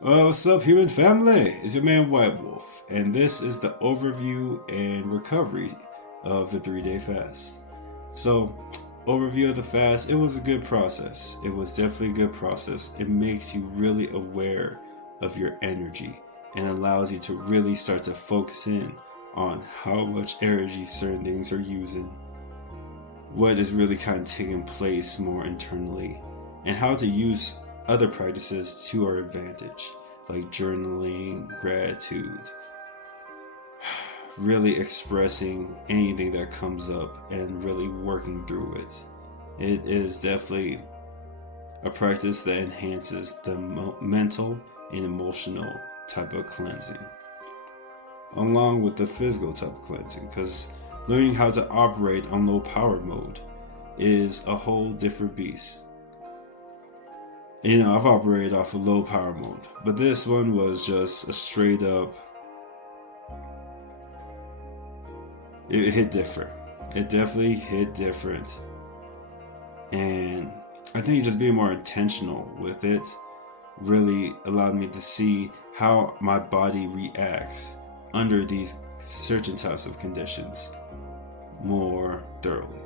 What's up, human family? It's your man White Wolf, and this is the overview and recovery of the 3 day fast. So, overview of the fast, it was a good process. It was definitely a good process. It makes you really aware of your energy and allows you to really start to focus in on how much energy certain things are using, what is really kind of taking place more internally, and how to use other practices to our advantage, like journaling, gratitude, really expressing anything that comes up and really working through it. It is definitely a practice that enhances the mental and emotional type of cleansing, along with the physical type of cleansing, because learning how to operate on low power mode is a whole different beast. I've operated off of low power mode, but this one was just a straight up. It hit different. It definitely hit different. And I think just being more intentional with it really allowed me to see how my body reacts under these certain types of conditions more thoroughly.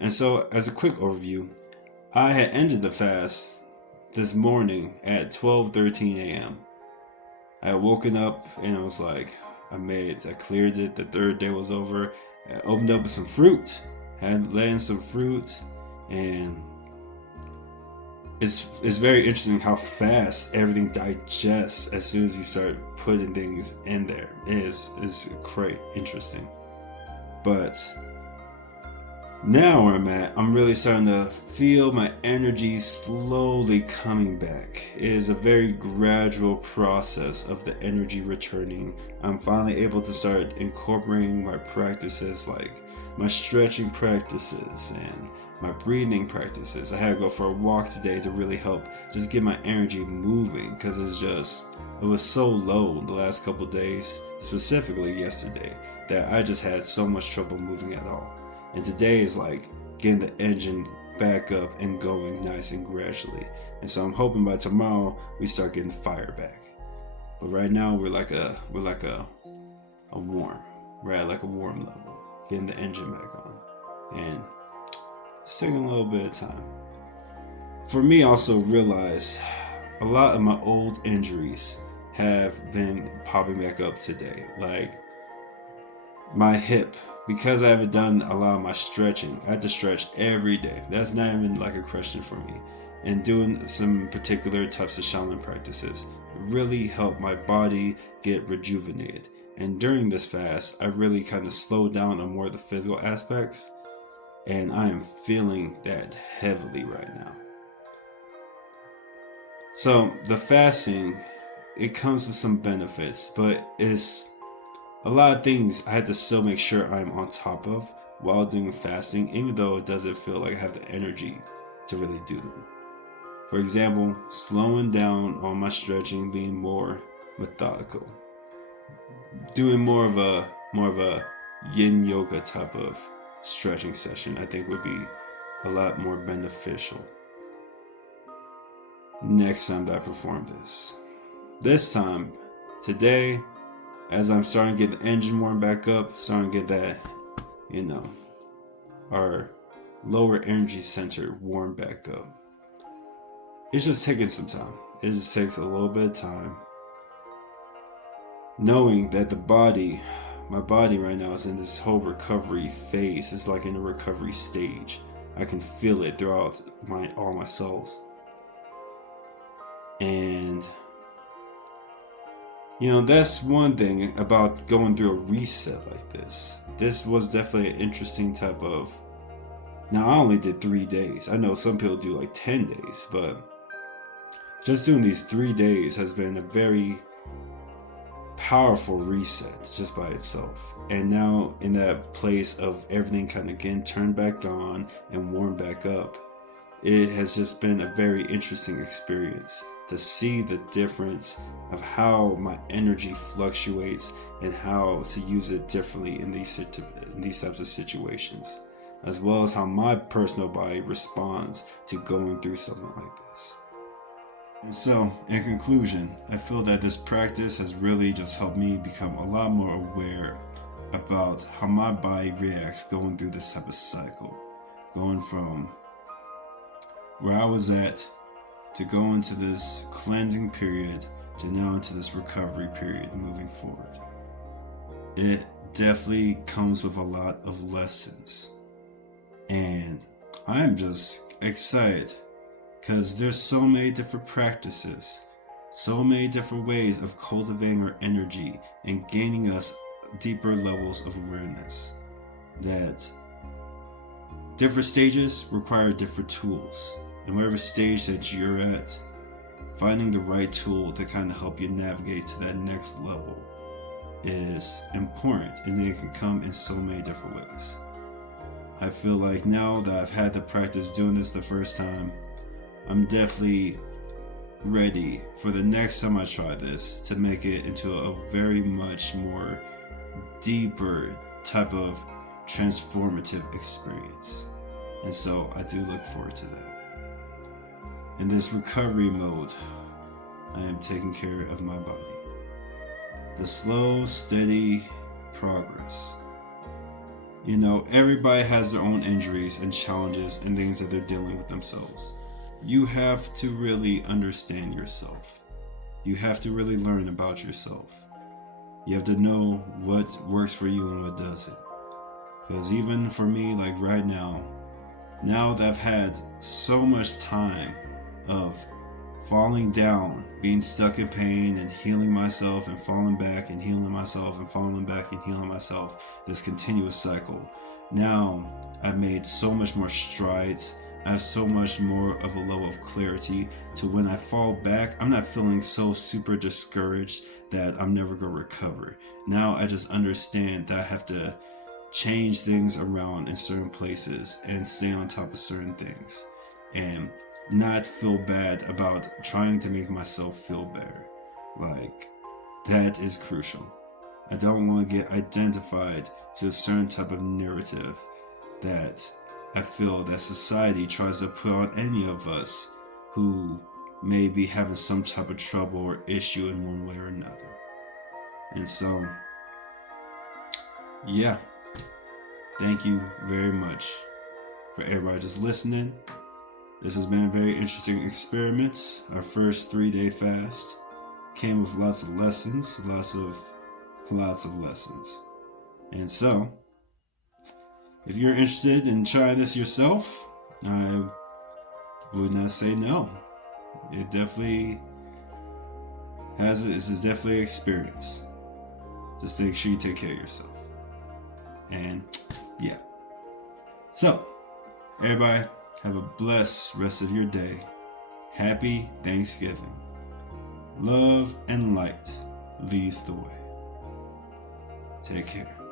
And so, as a quick overview, I had ended the fast this morning at 12:13 a.m. I had woken up and I was like, I cleared it. The third day was over. I opened up with some fruit, had laid some fruit, and it's very interesting how fast everything digests as soon as you start putting things in there. It's quite interesting. But now where I'm at, I'm really starting to feel my energy slowly coming back. It is a very gradual process of the energy returning. I'm finally able to start incorporating my practices, like my stretching practices and my breathing practices. I had to go for a walk today to really help just get my energy moving, because it was so low the last couple days, specifically yesterday, that I just had so much trouble moving at all. And today is like getting the engine back up and going nice and gradually. And so I'm hoping by tomorrow we start getting fire back. But right now we're like a warm. We're at like a warm level, getting the engine back on. And it's taking a little bit of time. For me, also realize a lot of my old injuries have been popping back up today. Like my hip, because I haven't done a lot of my stretching, I have to stretch every day. That's not even like a question for me. And doing some particular types of Shaolin practices really helped my body get rejuvenated. And during this fast, I really kind of slowed down on more of the physical aspects, and I am feeling that heavily right now. So the fasting, it comes with some benefits, but it's a lot of things I had to still make sure I'm on top of while doing fasting, even though it doesn't feel like I have the energy to really do them. For example, slowing down on my stretching, being more methodical, doing more of a yin yoga type of stretching session, I think would be a lot more beneficial next time that I perform this. This time, today, as I'm starting to get the engine warmed back up, starting to get that, our lower energy center warmed back up. It's just taking some time. It just takes a little bit of time. Knowing that my body right now is in this whole recovery phase. It's like in a recovery stage. I can feel it throughout all my cells. And that's one thing about going through a reset like this. This was definitely an interesting type of. Now, I only did 3 days. I know some people do like 10 days, but just doing these 3 days has been a very powerful reset just by itself. And now, in that place of everything kind of getting turned back on and warmed back up, it has just been a very interesting experience to see the difference of how my energy fluctuates and how to use it differently in these types of situations, as well as how my personal body responds to going through something like this. And so, in conclusion, I feel that this practice has really just helped me become a lot more aware about how my body reacts going through this type of cycle. Going from where I was at to go into this cleansing period to now into this recovery period moving forward. It definitely comes with a lot of lessons. And I'm just excited because there's so many different practices, so many different ways of cultivating our energy and gaining us deeper levels of awareness, that different stages require different tools. And whatever stage that you're at, finding the right tool to kind of help you navigate to that next level is important, and it can come in so many different ways. I feel like now that I've had the practice doing this the first time, I'm definitely ready for the next time I try this to make it into a very much more deeper type of transformative experience. And so I do look forward to that. In this recovery mode, I am taking care of my body. The slow, steady progress. You know, everybody has their own injuries and challenges and things that they're dealing with themselves. You have to really understand yourself. You have to really learn about yourself. You have to know what works for you and what doesn't. Because even for me, like right now that I've had so much time of falling down, being stuck in pain and healing myself and falling back and healing myself and falling back and healing myself, this continuous cycle. Now I've made so much more strides. I have so much more of a level of clarity to when I fall back, I'm not feeling so super discouraged that I'm never going to recover. Now I just understand that I have to change things around in certain places and stay on top of certain things and not feel bad about trying to make myself feel better. Like, that is crucial. I don't want to get identified to a certain type of narrative that I feel that society tries to put on any of us who may be having some type of trouble or issue in one way or another. And so, yeah, thank you very much for everybody just listening. This has been a very interesting experiment. Our first 3-day fast came with lots of lessons, lots of lessons. And so, if you're interested in trying this yourself, I would not say no. It definitely this is definitely an experience. Just make sure you take care of yourself. And yeah. So, everybody, have a blessed rest of your day. Happy Thanksgiving. Love and light leads the way. Take care.